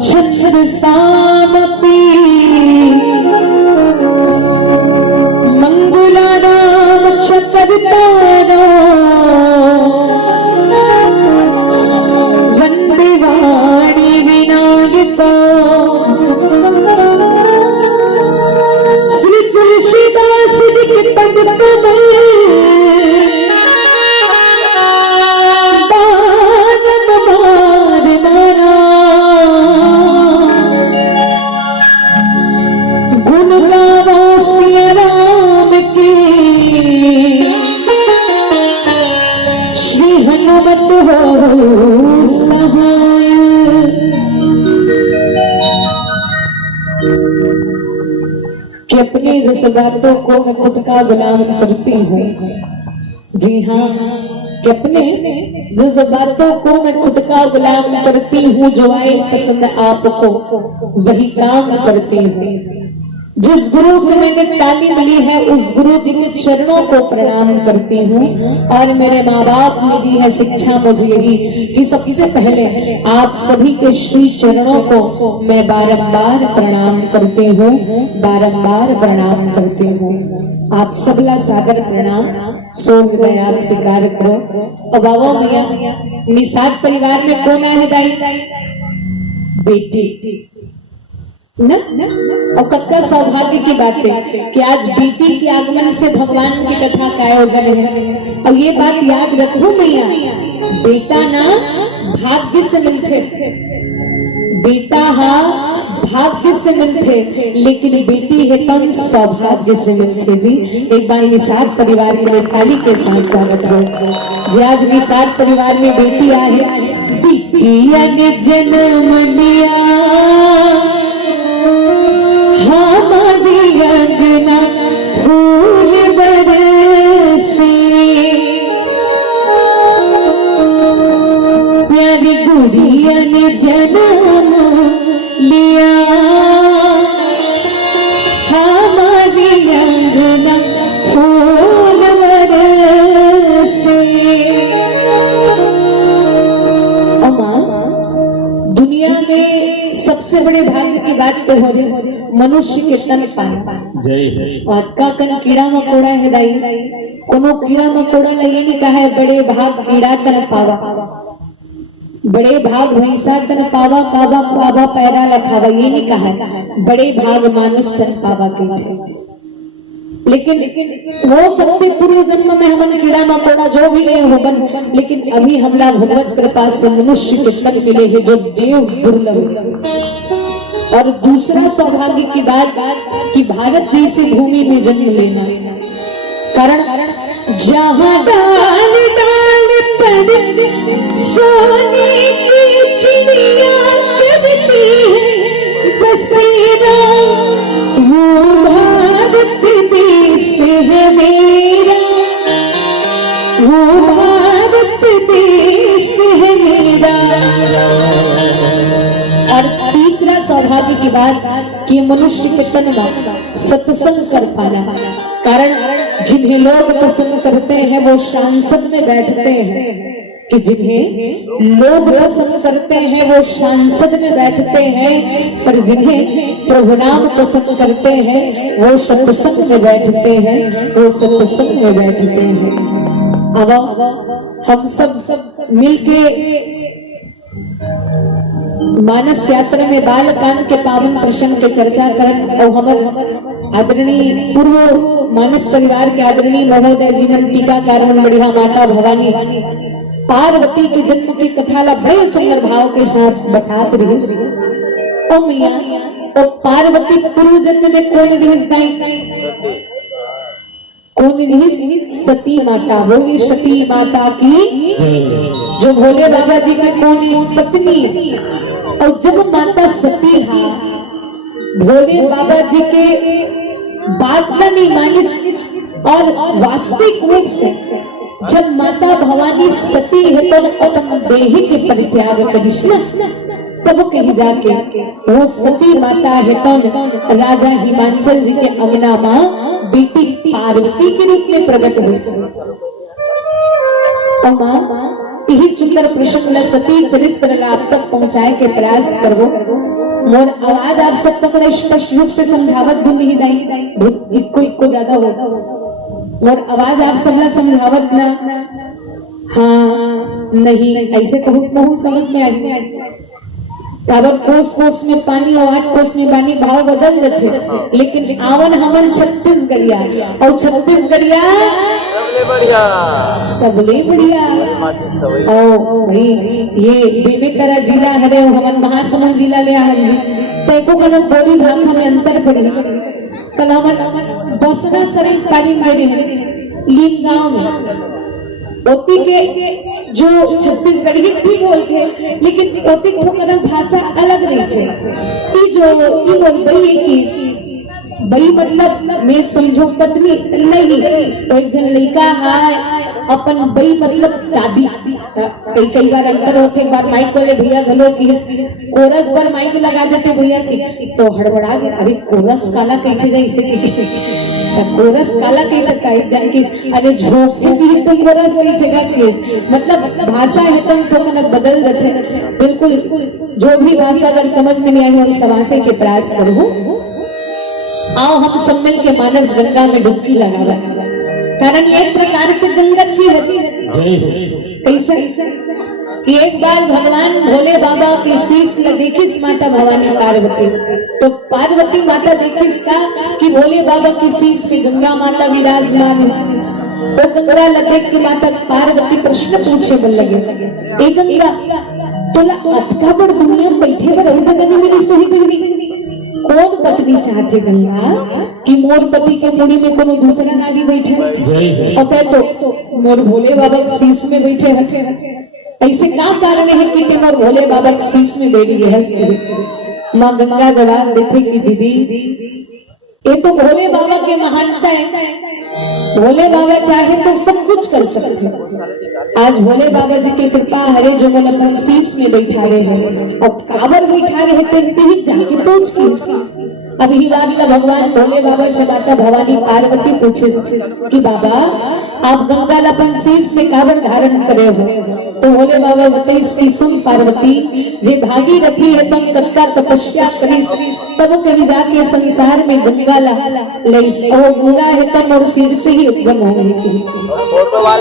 छत्र सामपी मंगुला नाम चकरतारा वंदे वाणी विनायका श्री तुलसीदास जी के पद कमल कि अपनी जज्बातों को मैं खुद का गुलाम करती हूँ। जी हाँ, कि अपने जज्बातों को मैं खुद का गुलाम करती हूँ। जो आए पसंद आपको वही काम करती हूँ। जिस गुरु से मैंने तालीम ली है उस गुरु जी के चरणों को प्रणाम करती हूँ। और मेरे माँ बाप ने दी है शिक्षा मुझे यही कि सबसे पहले आप सभी के श्री चरणों को मैं बारंबार प्रणाम करती हूँ, बारंबार प्रणाम करती हूँ। आप सबला सागर प्रणाम सो हृदय आप स्वीकार करो। और बाबा भैया निषाद परिवार में कौन है दाई? बेटी ना और कक्का सौभाग्य की बात है कि आज बेटी के आगमन से भगवान की कथा का आयोजन है। और ये बात याद रखो भैया, बेटा ना भाग्य से मिलते, बेटा हाँ भाग्य से मिलते, लेकिन बेटी है तन सौभाग्य से मिलते। जी एक बार निषाद परिवार के लिए ताली के साथ स्वागत हो। जी आज निषाद परिवार में बेटी आई, बेटिया ने जन्म लिया अंगना फूल बरसे, प्यारी गुड़िया ने जन्म लिया, हमारी अंगना फूल बरसे। दुनिया में सबसे बड़े भाग्य की बात तो हो रही मनुष्य के तन पाए, और का कन कीड़ा मकोड़ा है दाई, कोनो कीड़ा मकोड़ा ने ये नहीं कहा है बड़े भाग कीड़ा तन पावा, बड़े भाग भैंसा तन पावा, काबा काबा पैरा लखावा, ये नहीं कहा है बड़े भाग मानुष तन पावा के। लेकिन हो सकते पूर्व जन्म में हमन कीड़ा मकोड़ा जो भी है होगन, लेकिन अभी हमला भगवत कृपा से मनुष्य के तन मिले है जो देव दुर्लभ। और दूसरा सौभाग्य की बात कि भारत जैसी भूमि में जन्म लेना, कारण जहाँ डाल डाल पर सोने की चिड़िया करती है बसेरा, वो भारत देश है मेरा, वो भारत देश है मेरा। और तीसरा सौभाग्य की बात कि मनुष्य के तन में सत्संग कर पाना, कारण जिन्हें लोग पसंद करते हैं वो सांसद में बैठते हैं, कि जिन्हें लोग पसंद करते हैं वो सांसद में बैठते हैं, पर जिन्हें प्रभु नाम पसंद करते हैं वो सत्संग में बैठते हैं, वो सत्संग में बैठते हैं। अब हम सब मिलके मानस यात्रा में बाल कांड के पावन प्रसंग के चर्चा कर, और हमर आदरणीय पूर्व मानस परिवार के आदरणीय महोदय जी ने टीका कारण बढ़िया माता भवानी पार्वती के जन्म की कथा ला बड़े सुंदर भाव के साथ बतात रही। ओ मिया ओ पार्वती पूर्व जन्म में कौन रही, कौन रही? सती माता। बोली सती माता की जो भोले बाबा जी की कौन पत्नी। और जब माता सती भोले बाबा जी के बात का नहीं मानिस, और वास्तविक रूप से जब माता भवानी सती है तो अपन देही के परित्याग करिस न, तब कहीं जाके वो सती माता है तो राजा हिमांचल जी के अंगना माँ बेटी पार्वती के रूप में प्रकट हुई। और माँ यही सुंदर प्रसंग सती चरित्र आप तक पहुँचाए के प्रयास करो। मोर आवाज आप सब तक स्पष्ट रूप से समझावत धुन नहीं दाई, इको ज्यादा होता और आवाज आप सबला समझावत ना, हाँ नहीं ऐसे कहूँ समझ में आई। कोस कोस में पानी और 8 कोस में पानी भाव बदल थे, लेकिन आवन हमन छत्तीसगढ़िया, और छत्तीसगढ़िया सबले बढ़िया। ओ भाई ये बेमेतरा जिला है, हमन महासमुंद जिला ले आहन जी, तैको कनक बोली भाषा में अंतर पड़ी। कल हमन बसना सरिंग तालीम दे रहे लीम गांव में, ओती के जो छत्तीसगढ़ी भी बोलते, लेकिन ओती थोड़ा भाषा अलग रही थे। जो बोल बई की बई मतलब मैं समझो पत्नी नहीं, तो एक जन लड़का है अपन बई मतलब दादी। कई बार अंतर होते, एक बार माइक वाले भैया घलो की कोरस पर माइक लगा देते भैया की, तो हड़बड़ा गया, अरे कोरस काला कैसे जाए इसे कोरस काला कहीं लगता है जन की, अरे झोंकती थी तो कोरस नहीं थे केस, मतलब भाषा है तो कनक बदल देते। बिल्कुल जो भी भाषा अगर समझ में नहीं आई हम समासे के प्रयास करूँ। आओ हम सब मिल के मानस गंगा में डुबकी लगा, कारण एक प्रकार से गंगा अच्छी है। कैसे कि एक बार भगवान भोले बाबा के शीश में देखिस माता भवानी पार्वती, तो पार्वती माता देखिस का कि भोले बाबा के शीश में गंगा माता विराजमान है। तो गंगा लगे की माता पार्वती प्रश्न पूछे बन लगे, ए गंगा तोला अटका बड़ दुनिया बैठे पर जगह में मेरी सोही गई, कौन पत्नी चाहते गंगा कि मोर पति के मुड़ी में कोनो दूसरा नारी बैठे, और तो मोर भोले बाबा के शीश में बैठे हंसे। ऐसे क्या कारण है कि मोर भोले बाबा के शीश में बैठी हंस। माँ गंगा जवाब देते कि दीदी ये तो भोले बाबा के महानता है। भोले बाबा चाहे तो सब कुछ कर सकते हैं। आज भोले बाबा जी की कृपा हरे जो मन अपन शीश में बैठा रहे हैं और कावर बैठा रहे हैं ही जाके पूछ के अब ही बात का भगवान भोले बाबा से माता भवानी पार्वती पूछे कि बाबा आप गंगा लपन शीश में कावर धारण करे हो तो भोले बाबा बताइए सुन पार्वती जे भागी रखी है तुम गंगा तपस्या करी तब कहीं जाके संसार में गंगा लई और गंगा है तब और सिर से ही उद्गम होगी।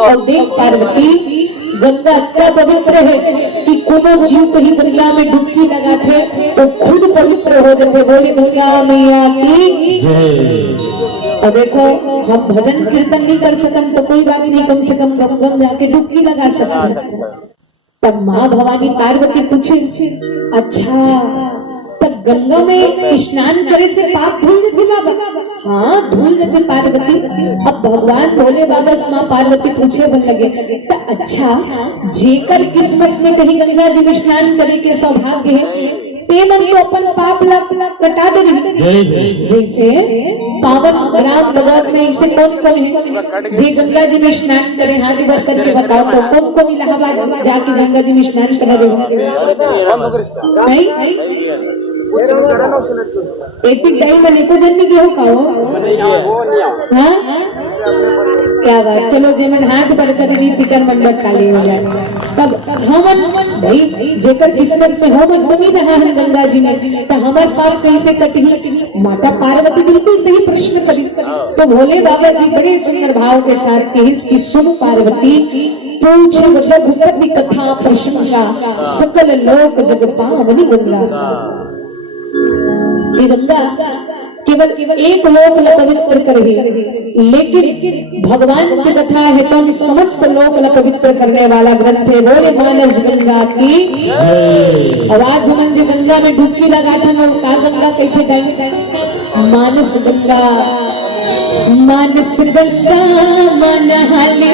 और देख पार्वती गंगा इतना पवित्र है कि कोनो जीव कहीं गंगा में डुबकी लगाते तो खुद पवित्र हो जाते। बोले गंगा मैया की और देखो हम भजन कीर्तन नहीं कर सकते तो कोई बात नहीं, कम से कम गंगा जाके डुबकी लगा सकते। तब माँ भवानी पार्वती पूछे अच्छा तब गंगा में स्नान करे से पाप धुल जाते बाबा? हाँ धुल जाते पार्वती। अब भगवान भोले बाबा से माँ पार्वती पूछे बन लगे तो अच्छा जेकर किस्मत में कहीं गंगा जी में स्नान करे के सौभाग्य है ते मन तो अपन पाप कटा दे। जैसे पावन राम भगवत में इसे कौन है जे गंगा जी में स्नान करे? हाथ भर करके बताओ तो कौन कौन इलाहाबाद जाके गंगा जी में स्नान करे? एक टाइम मैंने को जन्म गेहूं खाओ हाँ क्या बात। चलो जे मन हाथ भर कर टिकर मंडल खाली हो जाए तब हमन भाई जेकर किस्मत में हमन बनी रहा है गंगा जी में तो हमार पाप कैसे कटी? माता पार्वती बिल्कुल सही प्रश्न करी। तो भोले बाबा जी बड़े सुंदर भाव के साथ कही कि सुन पार्वती पूछ रघुपति कथा प्रशंसा सकल लोक जग पावनी गंगा। ये गंगा केवल एक लोक ला पवित्र करे लेकिन भगवान की कथा है तो समस्त लोक ला पवित्र करने वाला ग्रंथ है। बोले मानस गंगा की आवाज हमन जो गंगा में डुबकी लगा था का गंगा कैसे डाल मानस गंगा मन हाली